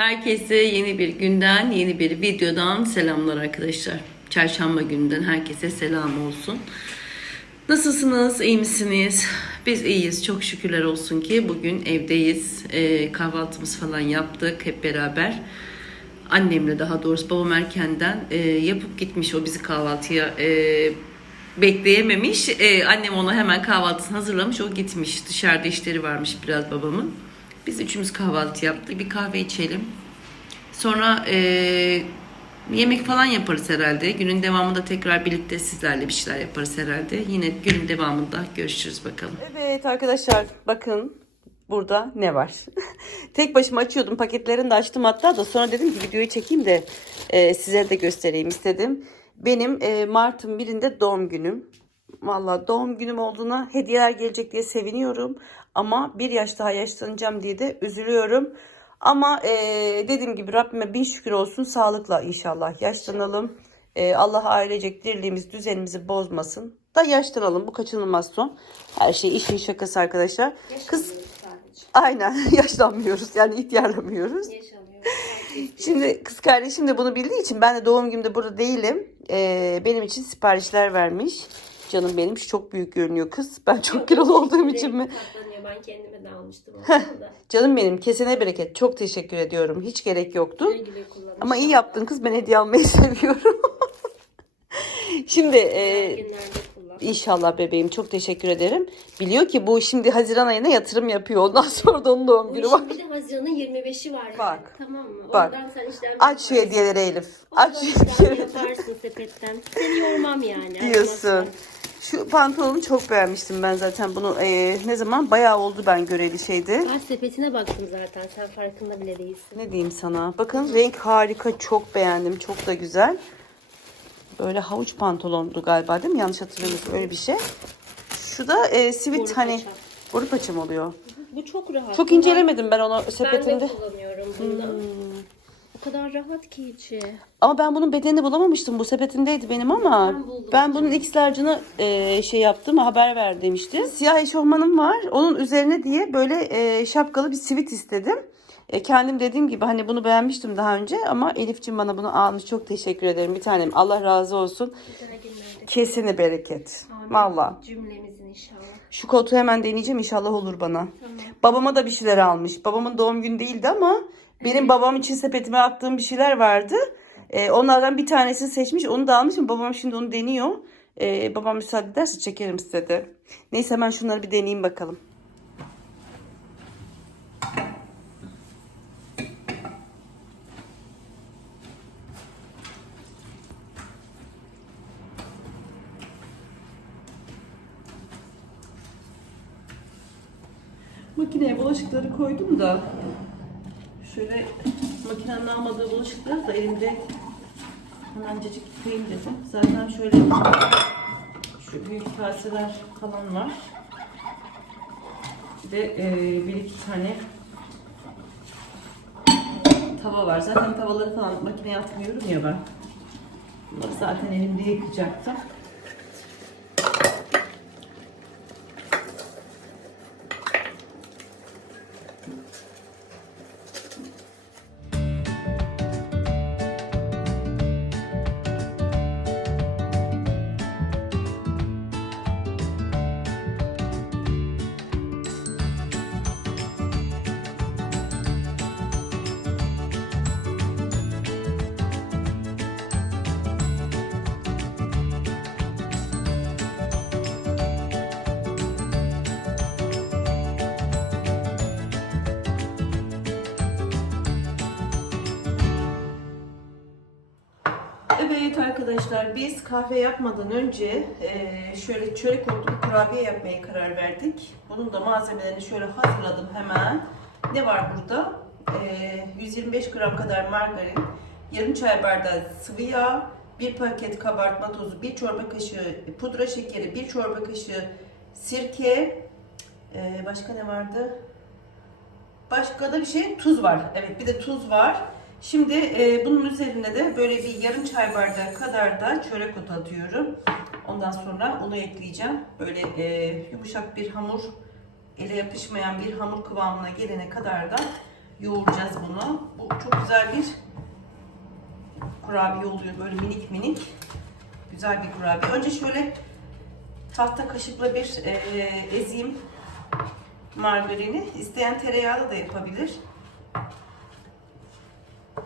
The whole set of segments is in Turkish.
Herkese yeni bir günden, yeni bir videodan selamlar arkadaşlar. Çarşamba gününden herkese selam olsun. Nasılsınız, iyi misiniz? Biz iyiyiz, çok şükürler olsun ki bugün evdeyiz. Ee, kahvaltımız falan yaptık hep beraber. Annemle daha doğrusu babam erkenden e, yapıp gitmiş o bizi kahvaltıya e, bekleyememiş. E, annem ona hemen kahvaltısını hazırlamış, o gitmiş. Dışarıda işleri varmış biraz babamın. Biz üçümüz kahvaltı yaptık. Bir kahve içelim. Sonra e, yemek falan yaparız herhalde. Günün devamında tekrar birlikte sizlerle bir şeyler yaparız herhalde. Yine günün devamında görüşürüz bakalım. Evet arkadaşlar bakın burada ne var. Tek başıma açıyordum paketlerini de açtım hatta da sonra dedim ki videoyu çekeyim de e, size de göstereyim istedim. Benim e, Mart'ın birinde doğum günüm. Valla doğum günüm olduğuna hediyeler gelecek diye seviniyorum. Ama bir yaş daha yaşlanacağım diye de üzülüyorum. Ama e, dediğim gibi Rabbime bin şükür olsun sağlıkla inşallah yaşlanalım. E, Allah ailecek dirliğimiz düzenimizi bozmasın. Da yaşlanalım bu kaçınılmaz son. Her şey işin şakası arkadaşlar. Kız sadece. aynen yaşlanmıyoruz yani ihtiyarlamıyoruz. Şimdi kız kardeşim de bunu bildiği için ben de doğum günümde burada değilim. Ee, benim için siparişler vermiş. Canım benim şu çok büyük görünüyor kız. Ben çok kilolu olduğum için mi? Katlanıyor. Ben kendime de almıştım da. Canım benim kesene bereket. Çok teşekkür ediyorum. Hiç gerek yoktu. Güle güle kullanın. Ama iyi yaptın kız. Ben hediye almayı seviyorum. şimdi e, Günlerde kullan. inşallah bebeğim çok teşekkür ederim. Biliyor ki bu şimdi Haziran ayına yatırım yapıyor. Ondan sonra da onun doğum Bu günü işin var. bir de Haziran'ın 25'i var. yani. Bak. Tamam mı? Bak. Oradan sen işlem Aç şu hediyeleri Elif. Aç şu hediyeleri. yaparsın sepetten. Seni yormam yani. diyorsun. Aramazsan. Şu pantolonu çok beğenmiştim ben zaten bunu e, ne zaman bayağı oldu ben göreli şeydi. Ben sepetine baktım zaten. Sen farkında bile değilsin. Ne diyeyim sana? Bakın renk harika çok beğendim çok da güzel. Böyle havuç pantolondu galiba değil mi? Yanlış hatırlamıyorsam öyle bir şey. Şu da e, sivit Boru hani paça. boru paça mı oluyor? Bu çok rahat. Çok incelemedim ben onu Ben sepetinde. de kullanıyorum bunu. Hmm. O kadar rahat ki içi. Ama ben bunun bedenini bulamamıştım. Bu sepetindeydi benim ama Ben buldum. ben bunun X large'ını e, şey yaptım haber ver demişti. Siyah eşofmanım var. Onun üzerine diye böyle e, şapkalı bir sivit istedim. E, kendim dediğim gibi hani bunu beğenmiştim daha önce ama Elif'ciğim bana bunu almış. Çok teşekkür ederim bir tanem. Allah razı olsun. Kesene bereket. Amin. Valla. Cümlemizin inşallah. Şu koltuğu hemen deneyeceğim inşallah olur bana. Babama da bir şeyler almış. Babamın doğum günü değildi ama benim babam için sepetime attığım bir şeyler vardı. Ee, onlardan bir tanesini seçmiş. Onu da almışım. Babam şimdi onu deniyor. Ee, babam müsaade ederse çekerim size de. Neyse hemen şunları bir deneyeyim bakalım. Makineye bulaşıkları koydum da şöyle makinenin almadığı bulaşıkları da elimde hemencecik yıkayayım dedim. Zaten şöyle şu büyük kaseler falan var. Bir e, bir iki tane tava var. Zaten tavaları falan makineye atmıyorum ya ben. Bunları zaten elimde yıkacaktım. Arkadaşlar biz kahve yapmadan önce eee, şöyle çörek otlu kurabiye yapmaya karar verdik. Bunun da malzemelerini şöyle hazırladım hemen. Ne var burada? Eee, 125 gram kadar margarin, yarım çay bardağı sıvı yağ, bir paket kabartma tozu, bir çorba kaşığı pudra şekeri, bir çorba kaşığı sirke, eee, başka ne vardı? Başka da bir şey tuz var. Evet bir de tuz var. Şimdi e, bunun üzerine de böyle bir yarım çay bardağı kadar da çörek otu atıyorum. Ondan sonra onu ekleyeceğim. Böyle e, yumuşak bir hamur, ele yapışmayan bir hamur kıvamına gelene kadar da yoğuracağız bunu. Bu çok güzel bir kurabiye oluyor böyle minik minik. Güzel bir kurabiye. Önce şöyle tahta kaşıkla bir e, ezeyim margarini. İsteyen tereyağlı da yapabilir.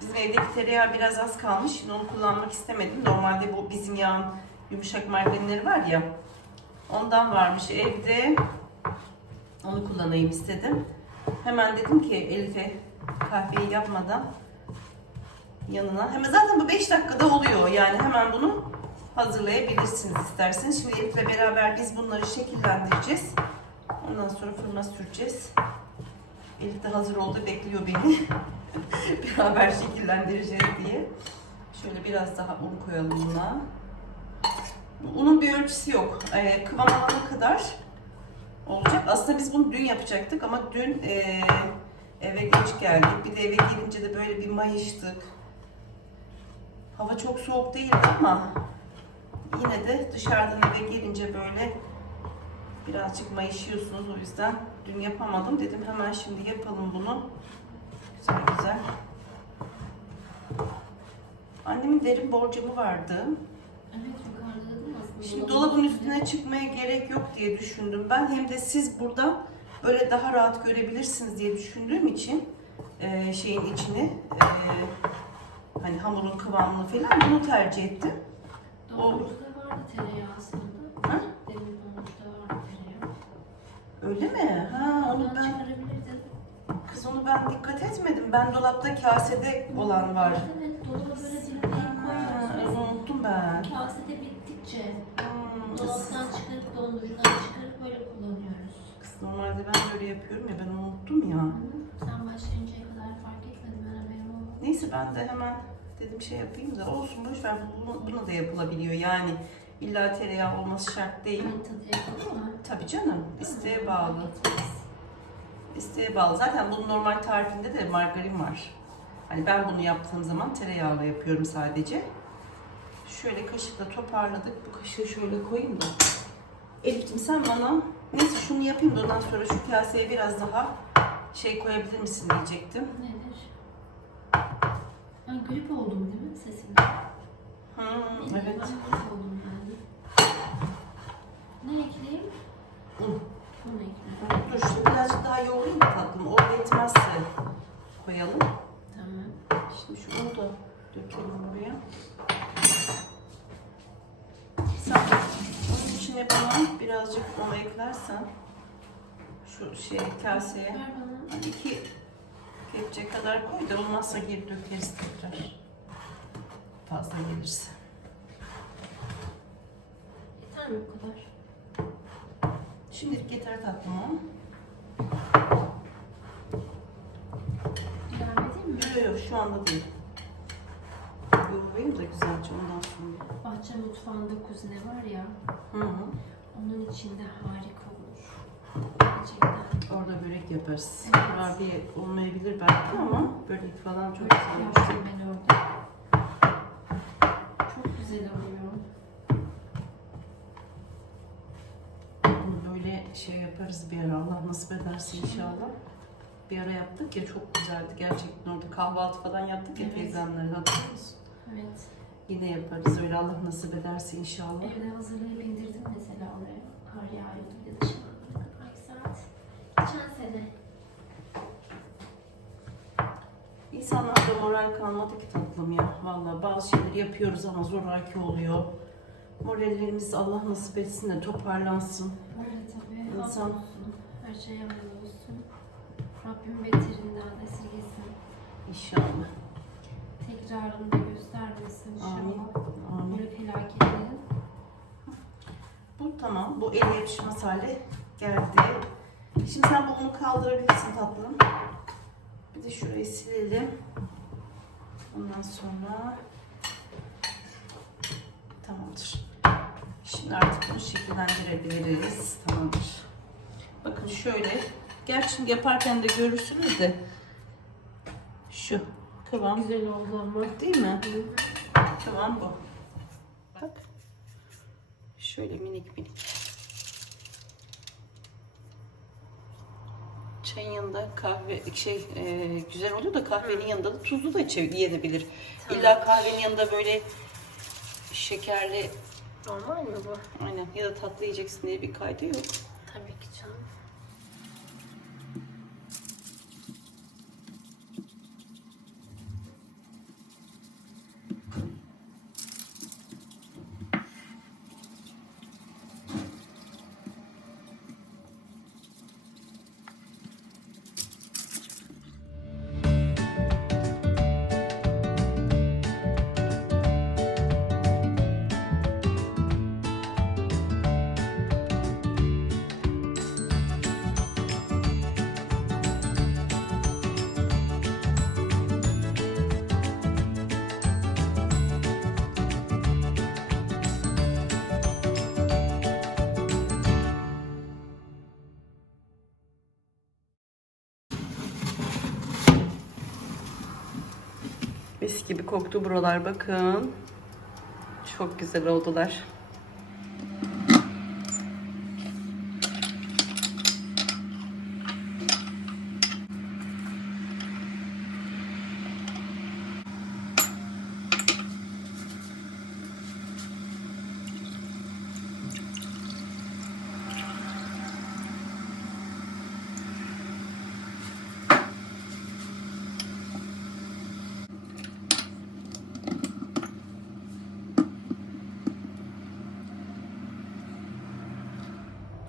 Bizim evdeki tereyağı biraz az kalmış. Şimdi onu kullanmak istemedim. Normalde bu bizim yağın yumuşak margarinleri var ya. Ondan varmış evde. Onu kullanayım istedim. Hemen dedim ki Elif'e kahveyi yapmadan yanına. Hemen zaten bu 5 dakikada oluyor. Yani hemen bunu hazırlayabilirsiniz isterseniz. Şimdi Elif'le beraber biz bunları şekillendireceğiz. Ondan sonra fırına süreceğiz. Elif de hazır oldu bekliyor beni. beraber şekillendireceğiz diye. Şöyle biraz daha un koyalım buna. Unun bir ölçüsü yok. Ee, kıvam alana kadar olacak. Aslında biz bunu dün yapacaktık ama dün e, eve geç geldik. Bir de eve gelince de böyle bir mayıştık. Hava çok soğuk değildi ama yine de dışarıdan eve gelince böyle birazcık mayışıyorsunuz. O yüzden dün yapamadım. Dedim hemen şimdi yapalım bunu. Güzel güzel. Annemin derin borcamı vardı. Evet yukarıda aslında? Şimdi dolabın üstüne çıkmaya gerek yok diye düşündüm ben. Hem de siz buradan böyle daha rahat görebilirsiniz diye düşündüğüm için e, şeyin içini e, hani hamurun kıvamını falan bunu tercih ettim. Dolabımızda vardı tereyağı aslında. Ha? Demin dolabımızda vardı tereyağı. Öyle mi? Ha onu ben onu ben dikkat etmedim. Ben dolapta kasede olan var. Evet dolaba böyle dilimleyip koyuyoruz onu unuttum ben. Kasede bittikçe Hmm, dolaptan çıkarıp dondurucudan çıkarıp böyle kullanıyoruz. kız normalde ben böyle yapıyorum ya ben unuttum ya. Sen başlayıncaya kadar fark etmedim ben haberim olmadı. Neyse ben de hemen dedim şey yapayım da olsun boş ver bunu, bunu da yapılabiliyor yani illa tereyağı olması şart değil. Aynı tadı yapalım mı? Tabii canım isteğe bağlı. İsteğe bağlı. Zaten bunun normal tarifinde de margarin var. Hani ben bunu yaptığım zaman tereyağıyla yapıyorum sadece. Şöyle kaşıkla toparladık. Bu kaşığı şöyle koyayım da. Elif'ciğim sen bana neyse şunu yapayım da ondan sonra şu kaseye biraz daha şey koyabilir misin diyecektim. Nedir? Ben grip oldum değil mi sesimde? Hmm, Ben evet. grip oldum yani. Ne ekleyeyim? Un. Un ekleyeyim. Dur şimdi birazcık daha yoğurayım tatlım. O yetmezse koyalım. Tamam. Şimdi şu unu da dökelim buraya. Sen onun içine bana birazcık un eklersen şu şey kaseye hani iki kepçe kadar koy da olmazsa geri dökeriz tekrar. Fazla gelirse. Yeter mi bu kadar? Şimdilik yeter tatlım. İlave edeyim mi? Yok yok şu anda değil. Yoğurayım da güzelce ondan sonra. Bahçe mutfağında kuzine var ya, Hı hı. onun içinde harika olur. Gerçekten. Orada börek yaparız. Evet. Kurabiye olmayabilir belki ama börek falan çok Çok güzel olur. ben orada. Çok güzel oluyor. Böyle şey yaparız bir ara Allah nasip ederse inşallah. Bir ara yaptık ya çok güzeldi gerçekten orada kahvaltı falan yaptık ya Evet. teyzemlerin hatırlıyor musun? Evet. Yine yaparız öyle Allah nasip ederse inşallah. Evde hazırlayıp indirdim mesela oraya. Kar yağıyordu bir dışarı. Kadar güzeldi. Geçen sene. İnsanlarda moral kalmadı ki tatlım ya. Vallahi bazı şeyleri yapıyoruz ama zoraki oluyor. Morallerimiz Allah nasip etsin de toparlansın. Öyle tabii. İnsan-. Her şey hayırlı olsun. Rabbim beterinden esirgesin. İnşallah. Tekrarını da göstermesin inşallah. Amin. Amin. Böyle felaketlerin. Bu tamam. Bu el yapışmaz hale geldi. Şimdi sen bunu kaldırabilirsin tatlım. Bir de şurayı silelim. Ondan sonra tamamdır. Şimdi artık bunu şekillendirebiliriz. Tamamdır. Bakın şöyle. Gerçi yaparken de görürsünüz de şu kıvam Güzel oldu ama. değil mi? Kıvam bu. Bak. Şöyle minik minik. Çayın yanında kahve şey e, güzel oluyor da kahvenin yanında da tuzlu da içe- yenebilir. İlla kahvenin yanında böyle şekerli Normal mi bu? aynen ya da tatlı yiyeceksin diye bir kaydı yok. Tabii ki Mis gibi koktu buralar bakın. Çok güzel oldular.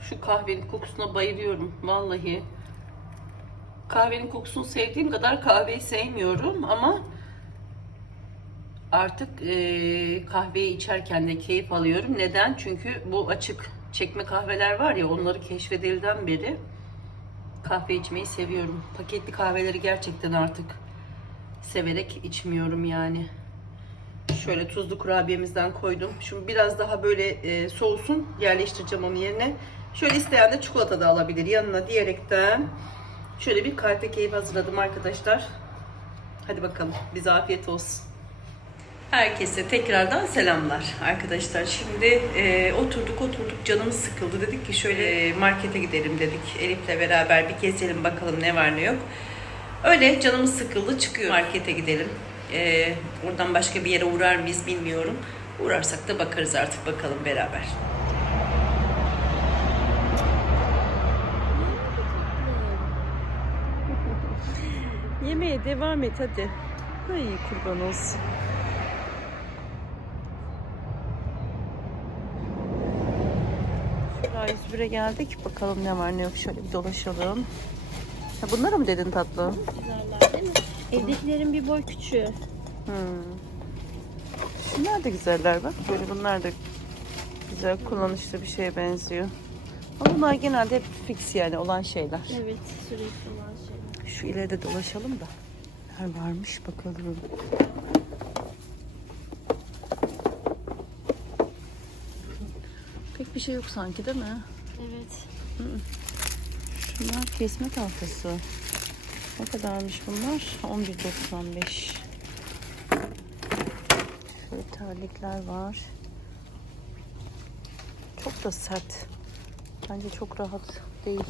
Şu kahvenin kokusuna bayılıyorum vallahi. Kahvenin kokusunu sevdiğim kadar kahveyi sevmiyorum ama artık eee, kahveyi içerken de keyif alıyorum. Neden? Çünkü bu açık çekme kahveler var ya onları keşfedilden beri kahve içmeyi seviyorum. Paketli kahveleri gerçekten artık severek içmiyorum yani. Şöyle tuzlu kurabiyemizden koydum. Şimdi biraz daha böyle e, soğusun. Yerleştireceğim onun yerine. Şöyle isteyen de çikolata da alabilir yanına diyerekten. Şöyle bir kahve keyif hazırladım arkadaşlar. Hadi bakalım. Bize afiyet olsun. Herkese tekrardan selamlar arkadaşlar. Şimdi e, oturduk oturduk canımız sıkıldı. Dedik ki şöyle markete gidelim dedik. Elif'le beraber bir gezelim bakalım ne var ne yok. Öyle canımız sıkıldı çıkıyor markete gidelim. E, oradan başka bir yere uğrar mıyız bilmiyorum. Uğrarsak da bakarız artık bakalım beraber. Yemeğe devam et hadi. Ay kurban olsun. Şuraya 101'e geldik. Bakalım ne var ne yok. Şöyle bir dolaşalım. Ha, bunları mı dedin tatlı? Güzeller değil mi? Evdekilerin bir boy küçüğü. Hmm. Şunlar da güzeller bak. Böyle bunlar da güzel kullanışlı bir şeye benziyor. Ama bunlar genelde hep fix yani olan şeyler. Evet sürekli olan. Şu ileride dolaşalım da. Neler varmış bakalım. Pek bir şey yok sanki değil mi? Evet. Şunlar kesme tahtası. Ne kadarmış bunlar? 11.95. Şöyle terlikler var. Çok da sert. Bence çok rahat değil.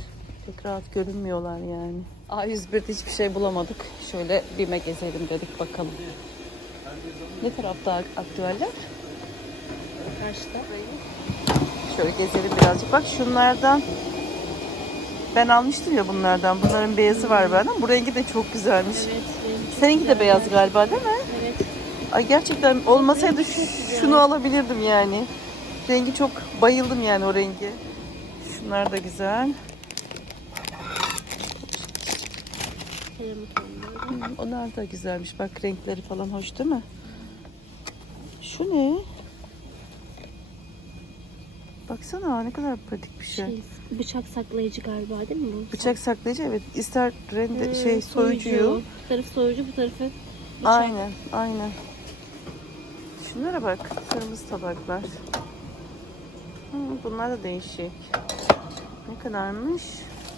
Pek rahat görünmüyorlar yani. A101'de hiçbir şey bulamadık. Şöyle BİM'e gezelim dedik bakalım. Ne tarafta aktüeller? Karşıda. Şöyle gezelim birazcık. Bak şunlardan ben almıştım ya bunlardan. Bunların beyazı var bende. Bu rengi de çok güzelmiş. Evet. çok Seninki de güzel. beyaz galiba değil mi? Evet. Ay gerçekten olmasaydı güzel. şunu alabilirdim yani. Rengi çok bayıldım yani o rengi. Şunlar da güzel. Hı, Onlar da güzelmiş. Bak renkleri falan hoş değil mi? Şu ne? Baksana ne kadar pratik bir şey. Şey, bıçak saklayıcı galiba değil mi bu? Bıçak saklayıcı evet. İster rende Ee, şey soyucuyu. Bu tarafı soyucu, bu tarafı bıçak. Aynen, aynen. Şunlara bak, kırmızı tabaklar. Hı, bunlar da değişik. Ne kadarmış?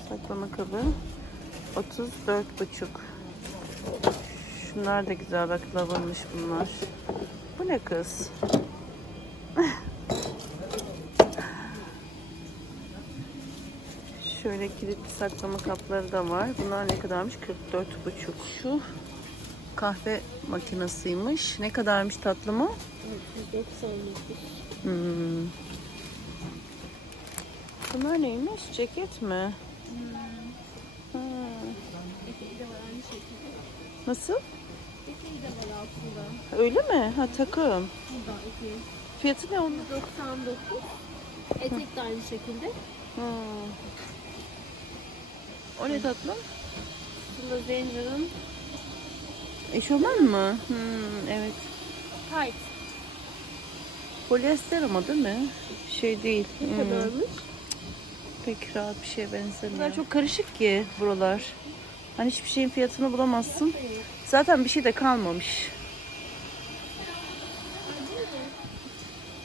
Saklama kabı. 34 buçuk. Şunlar da güzel bak lavınmış bunlar. Bu ne kız? Şöyle kilitli saklama kapları da var. Bunlar ne kadarmış? 44,5. Şu kahve makinasıymış. Ne kadarmış tatlı mı? 199. Hmm. Bunlar neymiş? Ceket mi? Ha. Eteği de var aynı şekilde. Nasıl? Eteği de var altında. Öyle mi? Ha takım. Burada eteği. Fiyatı ne onun? 99. Etek de aynı şekilde. Ha. O ne tatlım? Bunda Zenra'nın Eşofman mı? Hmm, evet. tight. Polyester ama değil mi? Şey değil. Ne kadarmış? Pek rahat bir şeye benzemiyor. Bunlar çok karışık ki buralar. Hani hiçbir şeyin fiyatını bulamazsın. Zaten bir şey de kalmamış.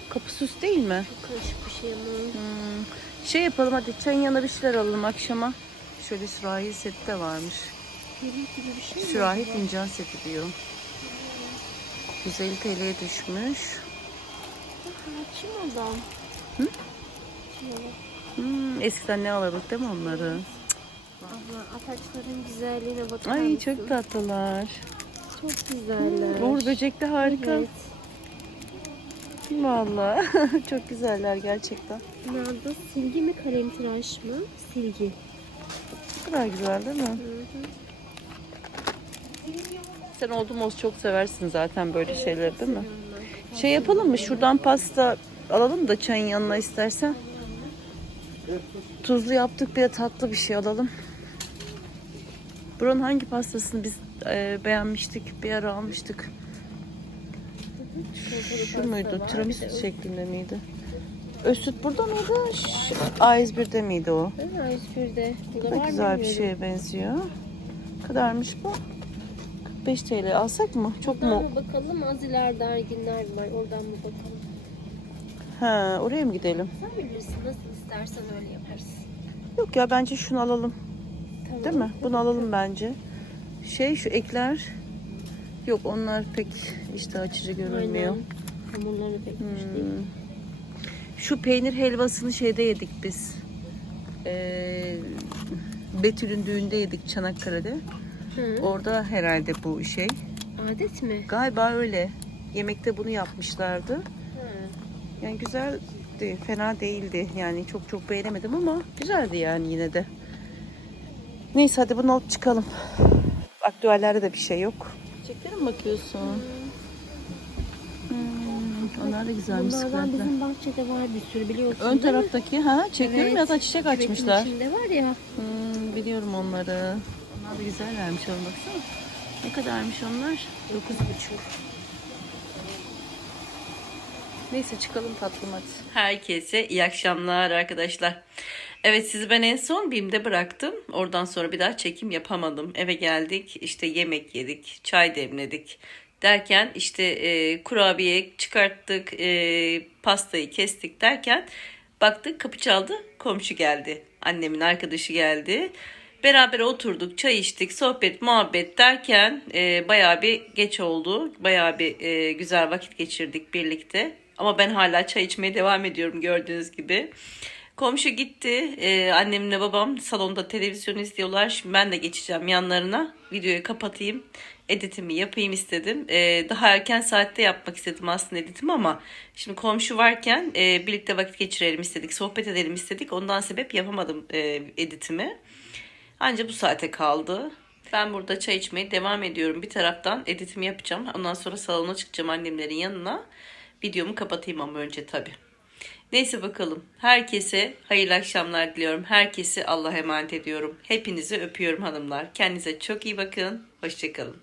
Kapı süs değil mi? Çok karışık bir şey ama. Hmm. Şey yapalım hadi çayın yanına bir şeyler alalım akşama. Şöyle sürahi seti de varmış. Geri gibi bir şey mi? Sürahi acaba? fincan seti diyor. 150 TL'ye düşmüş. Çin adam. Hı? Çin adam. Hmm, eskiden ne alırdık değil mi onları? Abla ataçların güzelliğine bakar Ay mısın? çok tatlılar. Çok güzeller. Uğur böcek de harika. Evet. Vallahi çok güzeller gerçekten. Da silgi mi kalem tıraş mı? Silgi. Ne kadar güzel değil mi? Hı hı. Sen oldum çok seversin zaten böyle şeyleri değil mi? Şey yapalım mı? Şuradan pasta alalım da çayın yanına istersen. Tuzlu yaptık bir de tatlı bir şey alalım. Buranın hangi pastasını biz e, beğenmiştik? Bir ara almıştık. Şu muydu? Tiramisu de şeklinde miydi? Özsüt burada mıydı? Ş- A101'de miydi o? Ha, Özgür'de. Burada Da var güzel bir şeye benziyor. Kadarmış bu? 45 TL alsak mı? Çok Buradan mu? mı bakalım? Aziler derginler var. Oradan mı bakalım? Ha, oraya mı gidelim? Sen bilirsin. Nasıl istersen öyle yaparız. Yok ya bence şunu alalım. Tamam. Değil mi? Bunu alalım bence. Şey şu ekler yok onlar pek işte açıcı görünmüyor. Aynen. Hamurları pek hoş değil. Hmm. Şu peynir helvasını şeyde yedik biz. Ee, Betül'ün düğünde yedik Çanakkale'de. Hı. Orada herhalde bu şey. Adet mi? Galiba öyle. Yemekte bunu yapmışlardı. Ha. Yani güzeldi, fena değildi. Yani çok çok beğenemedim ama güzeldi yani yine de. Neyse hadi bunu alıp çıkalım. Aktüellerde de bir şey yok. Çiçeklere mi bakıyorsun? Hmm, onlar da güzel Bunlardan bizim bahçede var bir sürü biliyorsun Ön değil mi? taraftaki ha çekiyorum Evet. ya da çiçek Küvetin açmışlar. içinde var ya. Hmm, biliyorum onları. Onlar da güzellermiş oğlum baksana. Ne kadarmış onlar? 9,5. Neyse çıkalım tatlım hadi. Herkese iyi akşamlar arkadaşlar. Evet sizi ben en son BİM'de bıraktım. Oradan sonra bir daha çekim yapamadım. Eve geldik işte yemek yedik, çay demledik. Derken işte e, kurabiye çıkarttık, e, pastayı kestik derken baktık kapı çaldı, komşu geldi. Annemin arkadaşı geldi. Beraber oturduk, çay içtik, sohbet, muhabbet derken e, bayağı bir geç oldu. Bayağı bir e, güzel vakit geçirdik birlikte. Ama ben hala çay içmeye devam ediyorum gördüğünüz gibi. Komşu gitti. E, annemle babam salonda televizyon izliyorlar. Şimdi ben de geçeceğim yanlarına. Videoyu kapatayım. Editimi yapayım istedim. E, daha erken saatte yapmak istedim aslında editimi ama şimdi komşu varken e, birlikte vakit geçirelim istedik. Sohbet edelim istedik. Ondan sebep yapamadım e, editimi. Anca bu saate kaldı. Ben burada çay içmeye devam ediyorum. Bir taraftan editimi yapacağım. Ondan sonra salona çıkacağım annemlerin yanına. Videomu kapatayım ama önce tabii. Neyse bakalım. Herkese hayırlı akşamlar diliyorum. Herkesi Allah'a emanet ediyorum. Hepinizi öpüyorum hanımlar. Kendinize çok iyi bakın. Hoşçakalın.